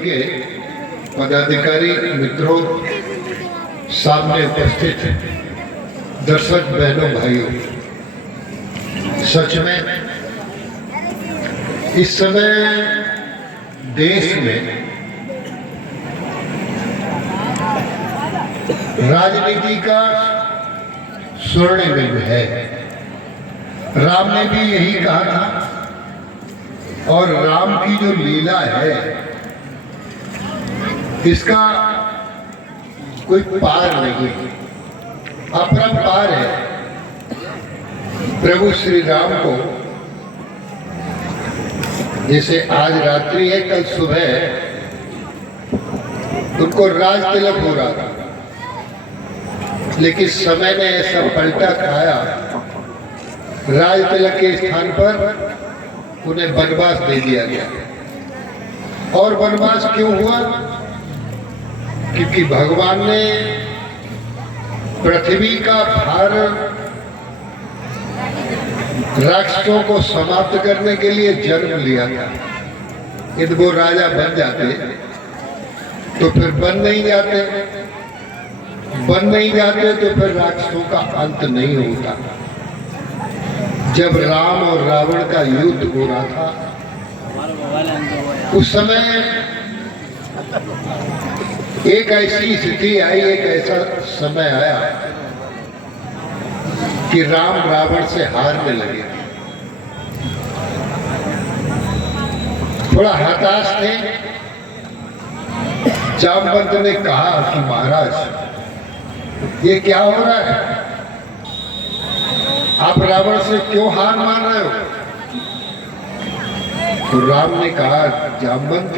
के पदाधिकारी मित्रों, सामने उपस्थित दर्शक बहनों भाइयों, सच में इस समय देश में राजनीति का स्वर्णिम युग है। राम ने भी यही कहा था और राम की जो लीला है इसका कोई पार नहीं, अपरंपार है। प्रभु श्री राम को जैसे आज रात्रि है, कल सुबह उनको राज तिलक हो रहा था, लेकिन समय ने ऐसा पलटा खाया, राज तिलक के स्थान पर उन्हें वनवास दे दिया गया। और वनवास क्यों हुआ? क्योंकि भगवान ने पृथ्वी का भार राक्षसों को समाप्त करने के लिए जन्म लिया था। यदि वो राजा बन जाते तो फिर बन नहीं जाते तो फिर राक्षसों का अंत नहीं होता। जब राम और रावण का युद्ध हो रहा था, उस समय एक ऐसी स्थिति आई, एक ऐसा समय आया कि राम रावण से हारने लगे। थोड़ा हताश थे। जामवंत ने कहा कि महाराज, ये क्या हो रहा है? आप रावण से क्यों हार मान रहे हो? तो राम ने कहा, जामवंत,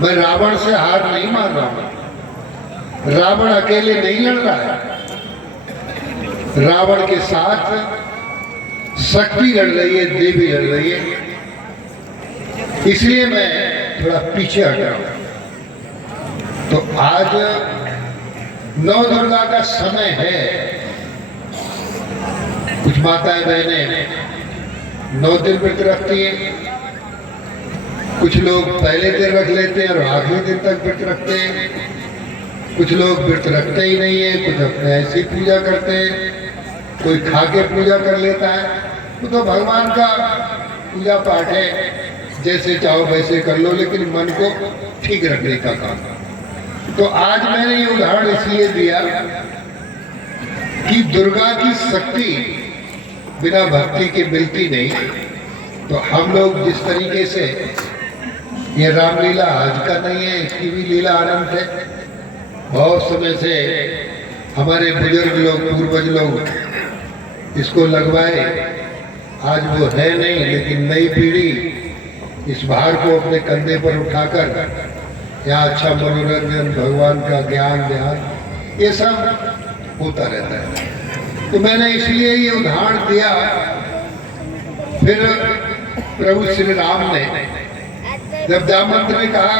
मैं रावण से हार नहीं मान रहा हूं। रावण अकेले नहीं लड़ रहा है, रावण के साथ शक्ति लड़ रही है, देवी लड़ रही है, इसलिए मैं थोड़ा पीछे हट रहा हूं। तो आज नौ दुर्गा का समय है। कुछ माताएं बहनें 9 दिन व्रत रखती हैं, कुछ लोग पहले दिन रख लेते हैं और आखिरी दिन तक व्रत रखते हैं, कुछ लोग व्रत रखते ही नहीं है, कुछ अपने ऐसी पूजा करते हैं, कोई खा के पूजा कर लेता है। तो भगवान का पूजा पाठ है, जैसे चाहो वैसे कर लो, लेकिन मन को ठीक रखने का काम। तो आज मैंने ये उदाहरण इसलिए दिया कि दुर्गा की शक्ति बिना भक्ति के मिलती नहीं। तो हम लोग जिस तरीके से, ये रामलीला आज का नहीं है, इसकी भी लीला आरंभ है। बहुत समय से हमारे बुजुर्ग लोग, पूर्वज लोग इसको लगवाए। आज वो है नहीं, लेकिन नई पीढ़ी इस भार को अपने कंधे पर उठाकर यहाँ अच्छा मनोरंजन, भगवान का ज्ञान, ये सब होता रहता है। तो मैंने इसलिए ये उदाहरण दिया। फिर प्रभु श्री राम ने, जब जामवंत ने कहा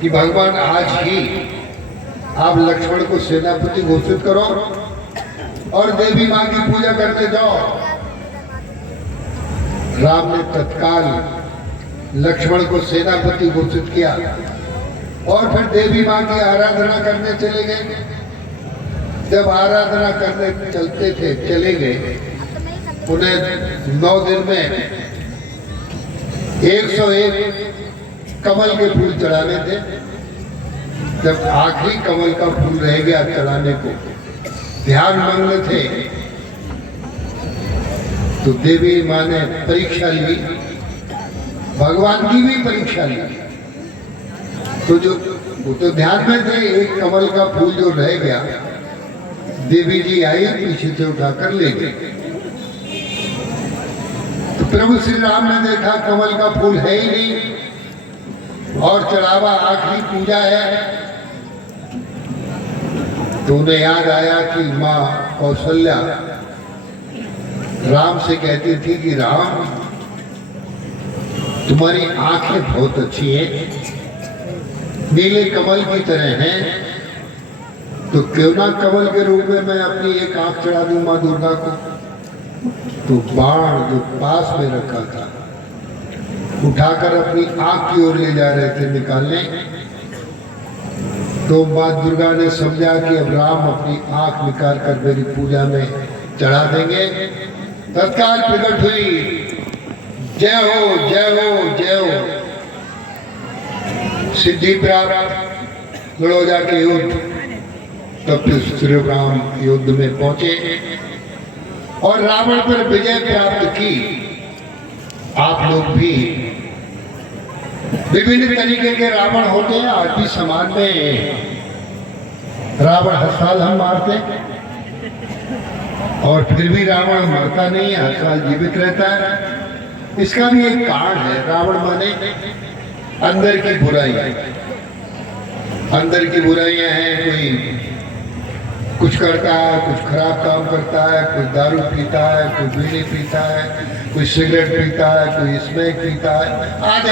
कि भगवान आज ही आप लक्ष्मण को सेनापति घोषित करो और देवी मां की पूजा करते जाओ, राम ने तत्काल लक्ष्मण को सेनापति घोषित किया और फिर देवी मां की आराधना करने चले गए। जब आराधना करने चले गए, उन्हें 9 दिन में 101 कमल के फूल चढ़ाने थे। जब आखिरी कमल का फूल रह गया चढ़ाने को, ध्यान मग्न थे, तो देवी मां ने परीक्षा ली, भगवान की भी परीक्षा ली। तो जो वो तो ध्यान में थे, एक कमल का फूल जो रह गया, देवी जी आई, पीछे से उठाकर ले गई। तो प्रभु श्री राम ने देखा कमल का फूल है ही नहीं और चढ़ावा आखिरी पूजा है। तो उन्हें याद आया कि माँ कौशल्या राम से कहती थी कि राम, तुम्हारी आंखें बहुत अच्छी हैं, नीले कमल की तरह हैं, तो क्यों ना कमल के रूप में मैं अपनी एक आंख चढ़ा दूं माँ दुर्गा को। तो बाण जो पास में रखा था उठाकर अपनी आंख की ओर ले जा रहे थे निकालने, तो माँ दुर्गा ने समझा कि अब राम अपनी आंख निकाल कर मेरी पूजा में चढ़ा देंगे। तत्काल प्रकट हुई, जय हो जय हो जय हो, सिद्धि प्राप्त, लड़ोजा के युद्ध। तब फिर श्री राम युद्ध में पहुंचे और रावण पर विजय प्राप्त की। आप लोग भी विभिन्न तरीके के रावण होते हैं। आज भी समाज में रावण हर साल हम मारते और फिर भी रावण मरता नहीं है, हर साल जीवित रहता है। इसका भी एक कारण है। रावण माने अंदर की बुराई, अंदर की बुराइयां हैं। कोई कुछ करता है, कुछ खराब काम करता है, कोई दारू पीता है, कोई बीड़ी पीता है, कोई सिगरेट पीता है, कोई स्मोक पीता है। आज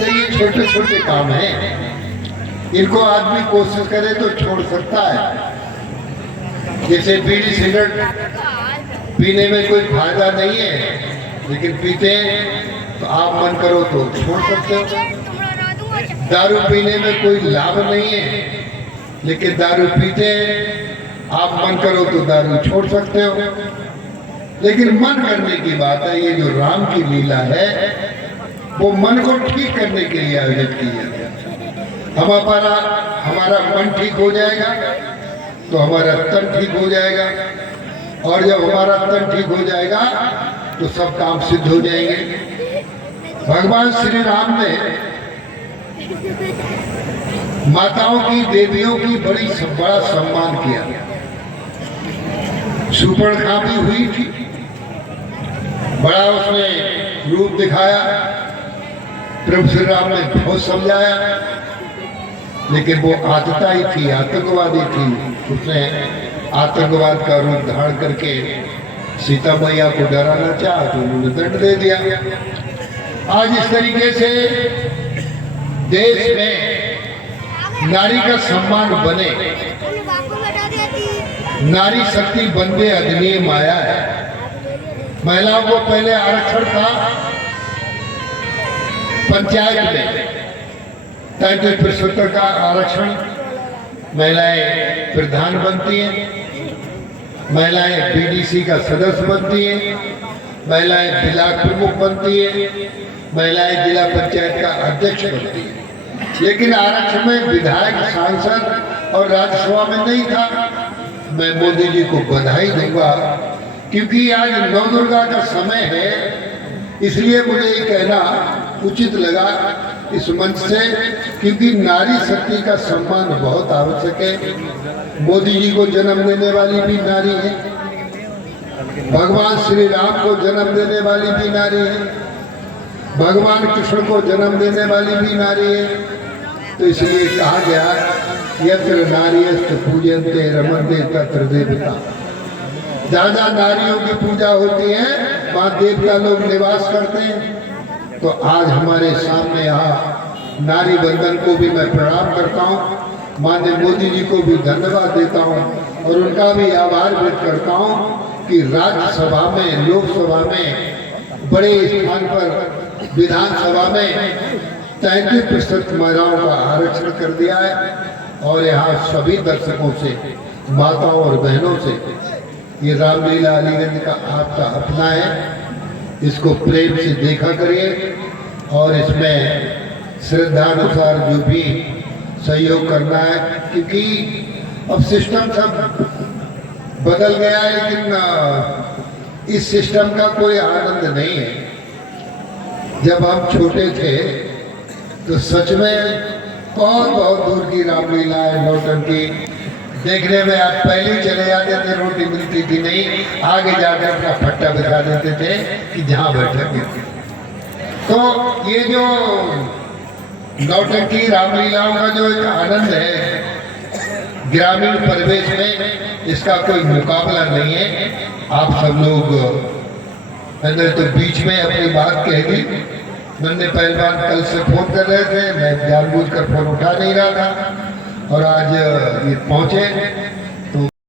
ये छोटे छोटे काम हैं, इनको आदमी कोशिश करे तो छोड़ सकता है। जैसे बीड़ी सिगरेट पीने में कोई फायदा नहीं है, लेकिन पीते हैं तो आप मन करो तो छोड़ सकते हो। दारू पीने में कोई लाभ नहीं है, लेकिन दारू पीते हैं, आप मन करो तो दारू छोड़ सकते हो। लेकिन मन करने की बात है। ये जो राम की लीला है वो मन को ठीक करने के लिए आयोजित की है। हमारा मन ठीक हो जाएगा तो हमारा तन ठीक हो जाएगा, और जब हमारा तन ठीक हो जाएगा तो सब काम सिद्ध हो जाएंगे। भगवान श्री राम ने माताओं की, देवियों की बड़ा सम्मान किया। शूर्पणखा भी हुई थी, बड़ा उसने रूप दिखाया। प्रभु श्री राम ने बहुत समझाया, लेकिन वो आतता ही थी, आतंकवादी थी। उसने आतंकवाद का रूप धारण करके सीता मैया को डराना चाहा तो उन्होंने दंड दे दिया। आज इस तरीके से देश में नारी का सम्मान बने, नारी शक्ति वंदे अधिनियम आया है। महिलाओं को पहले आरक्षण था पंचायत में 33% का आरक्षण, महिलाएं प्रधान बनती हैं, महिलाएं बीडीसी का सदस्य बनती हैं, महिलाएं ब्लॉक प्रमुख बनती हैं, महिलाएं जिला पंचायत का अध्यक्ष बनती हैं। लेकिन आरक्षण में विधायक, सांसद और राज्यसभा में नहीं था। मैं मोदी जी को बधाई दूंगा, क्योंकि आज नवदुर्गा का समय है, इसलिए मुझे ये कहना उचित लगा इस मंच से, क्योंकि नारी शक्ति का सम्मान बहुत आवश्यक है। मोदी जी को जन्म देने वाली भी नारी है, भगवान श्री राम को जन्म देने वाली भी नारी है, भगवान कृष्ण को जन्म देने वाली भी नारी है। तो इसलिए कहा गया, यत्र नारीयस्त पूजन्ते रमन्ते तत्र देवता। जहाँ जहाँ नारियों की पूजा होती है वहाँ देवता लोग निवास करते हैं। तो आज हमारे सामने यहाँ नारी बंधन को भी मैं प्रणाम करता हूँ, माननीय मोदी जी को भी धन्यवाद देता हूँ और उनका भी आभार व्यक्त करता हूँ कि राज्यसभा में, लोकसभा में, बड़े स्थान पर विधानसभा में 33% महिलाओं का आरक्षण कर दिया है। और यहाँ सभी दर्शकों से, माताओं और बहनों से, ये रामलीला अलीगंज का आपका अपना है, इसको प्रेम से देखा करिए और इसमें श्रद्धानुसार जो भी सहयोग करना है, क्योंकि अब सिस्टम सब बदल गया है, लेकिन इस सिस्टम का कोई आनंद नहीं है। जब हम छोटे थे तो सच में बहुत बहुत दूर की रामलीलाएं, नौटंकी देखने में आप पहले ही चले जाते थे, रोटी मिलती थी नहीं, आगे जाकर अपना फट्टा बिठा देते थे कि जहाँ बैठेंगे। तो ये जो नौटंकी रामलीलाओं का जो एक आनंद है ग्रामीण परिवेश में, इसका कोई मुकाबला नहीं है। आप सब लोग, मैंने तो बीच में अपनी बात कह दी, मैंने पहलवान कल से फोन कर रहे थे, मैं जानबूझकर फोन उठा नहीं रहा था और आज ये पहुंचे